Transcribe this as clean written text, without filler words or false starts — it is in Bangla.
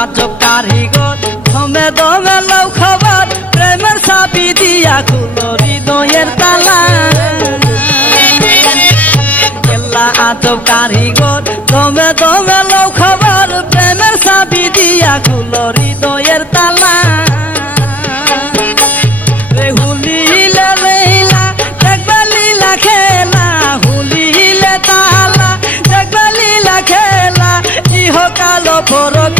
আজব কারিগর দমে দমে লও খবর প্রেমের চাবি দিয়া খুলো হৃদয়ের তালা কেল্লা আজব কারিগর দমে দমে লও খবর প্রেমের চাবি দিয়া খুলো হৃদয়ের তালা রে হুলিলে লীলা দেখবা লীলা খেলা হুলিলে তালা দেখবা লীলা খেলা ইহকাল পরকাল